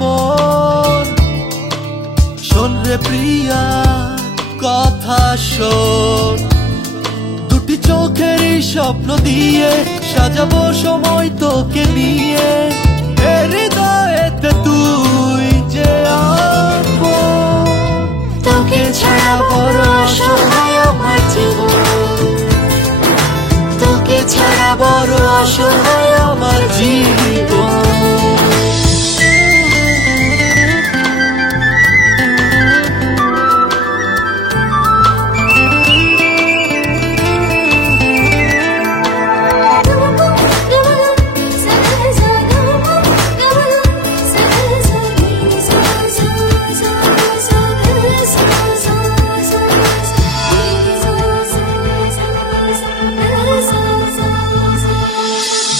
মন শোন রে প্রিয়া কথা শোন দুটি চোখের স্বপ্ন দিয়ে সাজাবো সময় তোকে নিয়ে হৃদয়েতে তুই যে আপন তোকে ছাড়া বড় অসহায় আমার জীবন তোকে ছাড়া বড় অসহায় আমার জীবন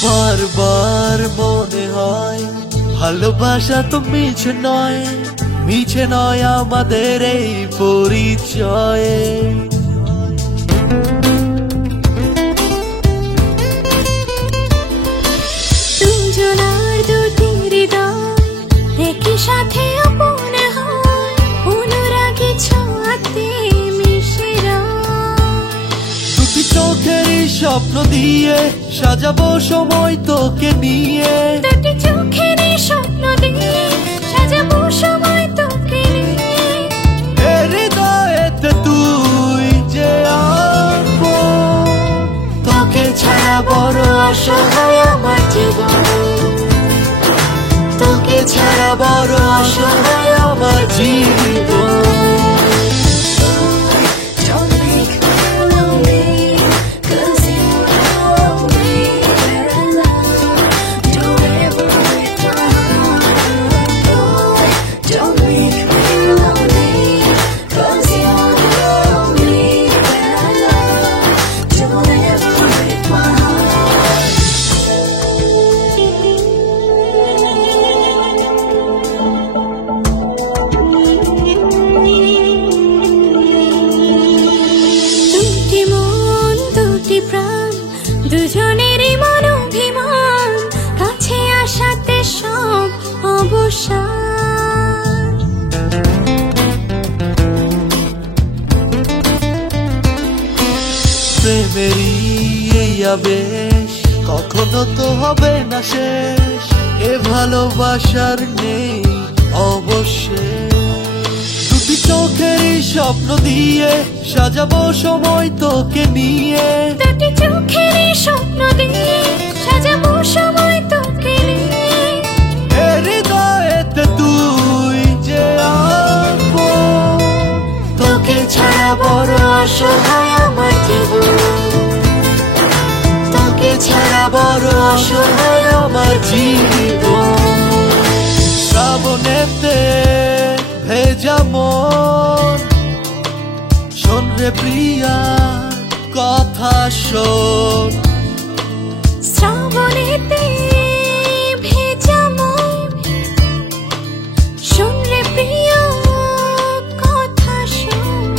বারবার মনে হয় ভালোবাসা তো মিছে নয় আমাদের এই পরিচয়ে দুজনার দুটি হৃদয় একই সাথে আপন হয় অনুরাগী ছোঁয়াতে মিশে দুটি চোখের স্বপ্ন দিয়ে সাজাবো সময় তোকে নিয়ে দুটি চোখের স্বপ্ন দিয়ে সাজাবো সময় তোকে নিয়ে হৃদয়েতে তুই যে আপন তোকে ছাড়া বড় অসহায় আমার জীবন তোকে ছাড়া বড় অসহায় আমার জীবন দুজনেরই মন অভিমান কাছে আসাতে সব অবসান প্রেমেরই এই আবেশ কখনো তো হবে না শেষ এ ভালোবাসার নেই অবশেষ দুটি চোখের স্বপ্ন দিয়ে সাজাবো সময় তোকে নিয়ে দুটি চোখের স্বপ্ন দিয়ে সাজাবো সময় তোকে নিয়ে হৃদয়েতে তুই যে আপন তোকে ছাড়া বড় অসহায় আমার জীবন তোকে ছাড়া বড় অসহায় আমার জীবন শ্রাবণেতে ভেজা মন শোন রে প্রিয়া কথা শোন শ্রাবণেতে ভেজা মন শোন রে প্রিয়া কথা শোন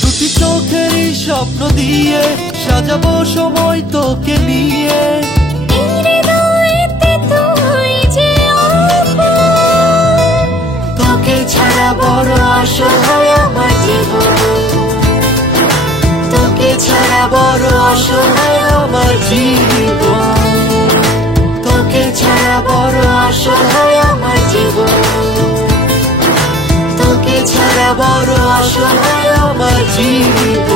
দুটি চোখের স্বপ্ন দিয়ে সাজাবো সময় তোকে নিয়ে হৃদয়েতে তুই যে আপন তোকে ছাড়া বড় অসহায় আমার জীবন তোকে ছাড়া বড় অসহায় আমার জীবন তোকে ছাড়া বড় অসহায় আমার জীবন তোকে ছাড়া বড় অসহায় আমার জীবন